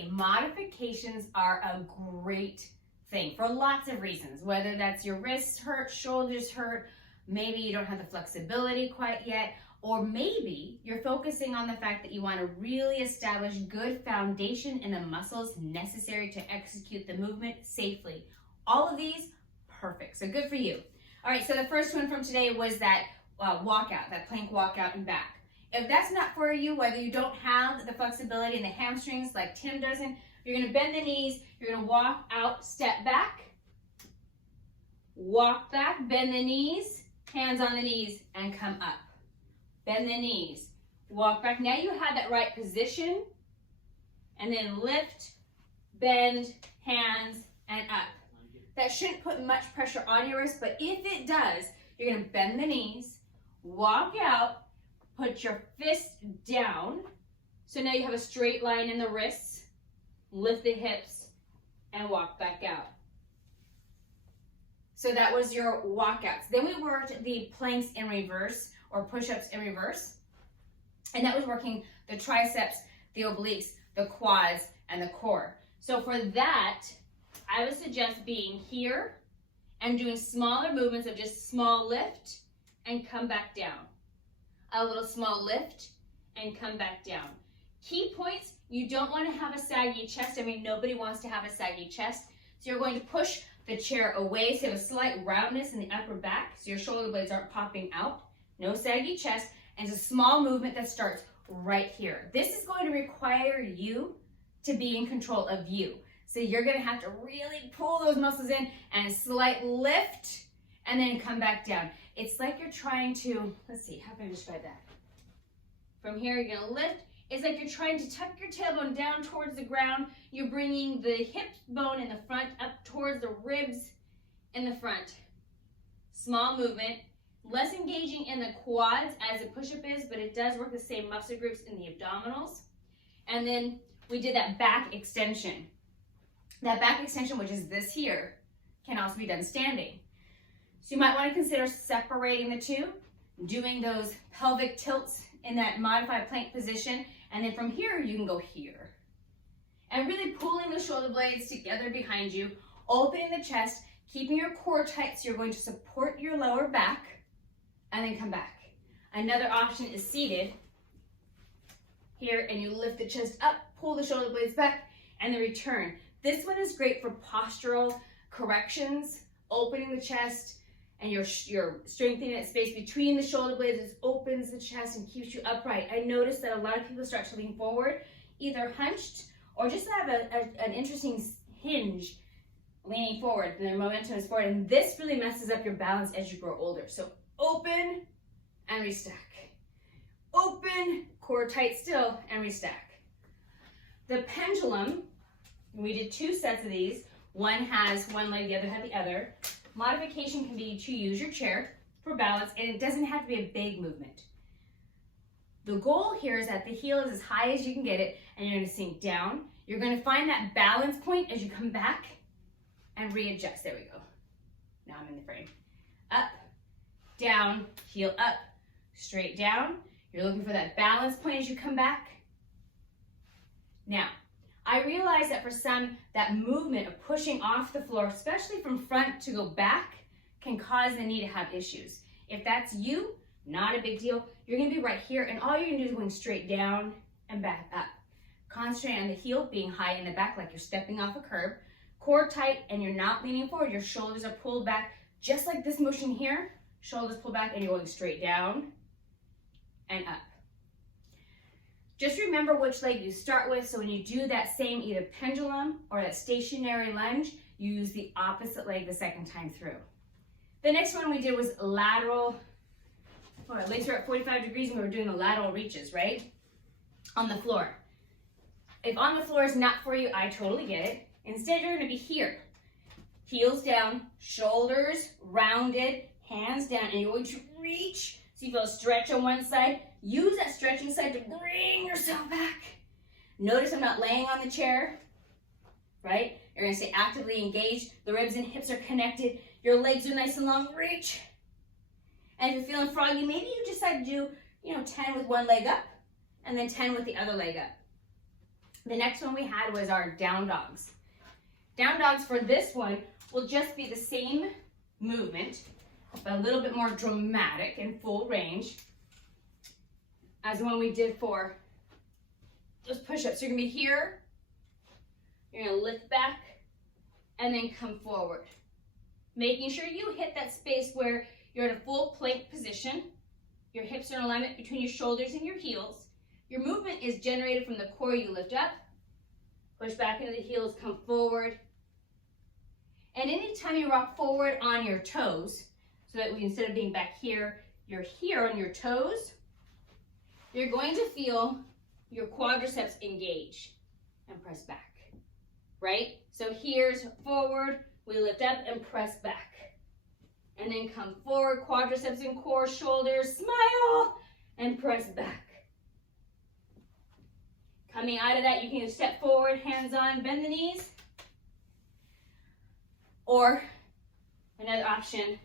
way, modifications are a great thing for lots of reasons, whether that's your wrists hurt, shoulders hurt, maybe you don't have the flexibility quite yet, or maybe you're focusing on the fact that you want to really establish good foundation in the muscles necessary to execute the movement safely. All of these, perfect. So good for you. All right, so the first one from today was that walkout, that plank walkout and back. If that's not for you, whether you don't have the flexibility in the hamstrings like Tim doesn't, you're going to bend the knees, you're going to walk out, step back, walk back, bend the knees, hands on the knees, and come up. Bend the knees, walk back. Now you have that right position, and then lift, bend, hands, and up. That shouldn't put much pressure on your wrist, but if it does, you're going to bend the knees, walk out, put your fist down. So now you have a straight line in the wrists, lift the hips, and walk back out. So that was your walkouts. Then we worked the planks in reverse, or push-ups in reverse. And that was working the triceps, the obliques, the quads, and the core. So for that, I would suggest being here and doing smaller movements of just small lift and come back down. A little small lift and come back down. Key points, you don't want to have a saggy chest. I mean, nobody wants to have a saggy chest. So you're going to push the chair away so you have a slight roundness in the upper back so your shoulder blades aren't popping out. No saggy chest, and it's a small movement that starts right here. This is going to require you to be in control of you. So you're going to have to really pull those muscles in and a slight lift and then come back down. It's like you're trying to, let's see, how can I describe that? From here, you're going to lift. It's like you're trying to tuck your tailbone down towards the ground. You're bringing the hip bone in the front up towards the ribs in the front. Small movement. Less engaging in the quads as a push-up is, but it does work the same muscle groups in the abdominals. And then we did that back extension. That back extension, which is this here, can also be done standing. So you might want to consider separating the two, doing those pelvic tilts in that modified plank position, and then from here, you can go here. And really pulling the shoulder blades together behind you, opening the chest, keeping your core tight so you're going to support your lower back, and then come back. Another option is seated here, and you lift the chest up, pull the shoulder blades back, and then return. This one is great for postural corrections, opening the chest, and you're strengthening that space between the shoulder blades. It opens the chest and keeps you upright. I noticed that a lot of people start to lean forward, either hunched or just have an interesting hinge leaning forward, and their momentum is forward, and this really messes up your balance as you grow older. So open and restack. Open, core tight still, and restack. The pendulum, we did 2 sets of these. One has one leg, the other had the other. Modification can be to use your chair for balance, and it doesn't have to be a big movement. The goal here is that the heel is as high as you can get it, and you're going to sink down. You're going to find that balance point as you come back and readjust. There we go. Now I'm in the frame. Up, down, heel up, straight down. You're looking for that balance point as you come back. Now, I realize that for some, that movement of pushing off the floor, especially from front to go back, can cause the knee to have issues. If that's you, not a big deal. You're going to be right here, and all you're going to do is going straight down and back up. Concentrate on the heel being high in the back like you're stepping off a curb. Core tight, and you're not leaning forward. Your shoulders are pulled back, just like this motion here. Shoulders pull back, and you're going straight down and up. Just remember which leg you start with, so when you do that same either pendulum or that stationary lunge, you use the opposite leg the second time through. The next one we did was lateral. Legs are at 45 degrees, and we were doing the lateral reaches, right? On the floor. If on the floor is not for you, I totally get it. Instead, you're going to be here. Heels down, shoulders rounded, hands down, and you're going to reach. So you feel a stretch on one side. Use that stretching side to bring yourself back. Notice I'm not laying on the chair, right? You're going to stay actively engaged. The ribs and hips are connected. Your legs are nice and long. Reach. And if you're feeling froggy, maybe you decide to do, 10 with one leg up and then 10 with the other leg up. The next one we had was our down dogs. Down dogs for this one will just be the same movement, but a little bit more dramatic and full range as the one we did for those push-ups. You're gonna be here, you're gonna lift back, and then come forward. Making sure you hit that space where you're in a full plank position. Your hips are in alignment between your shoulders and your heels. Your movement is generated from the core. You lift up, push back into the heels, come forward. And anytime you rock forward on your toes, so that instead of being back here, you're here on your toes, you're going to feel your quadriceps engage and press back, right? So here's forward, we lift up and press back. And then come forward, quadriceps and core, shoulders, smile, and press back. Coming out of that, you can either step forward, hands on, bend the knees. Or another option,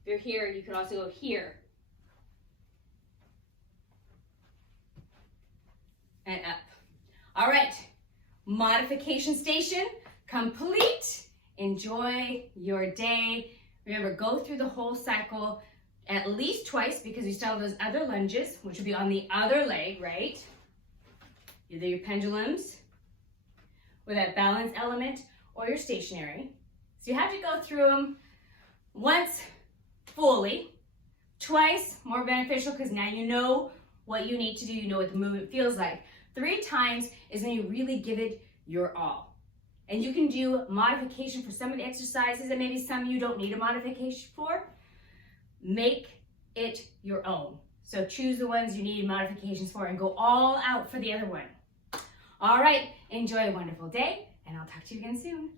if you're here, you can also go here. And up. All right, modification station complete. Enjoy your day. Remember, go through the whole cycle at least twice because you still have those other lunges, which will be on the other leg, right? Either your pendulums with that balance element or your stationary. So you have to go through them once fully, twice more beneficial because now you know what you need to do, you know what the movement feels like. 3 times is when you really give it your all. And you can do modification for some of the exercises and maybe some you don't need a modification for. Make it your own. So choose the ones you need modifications for and go all out for the other one. All right, enjoy a wonderful day, and I'll talk to you again soon.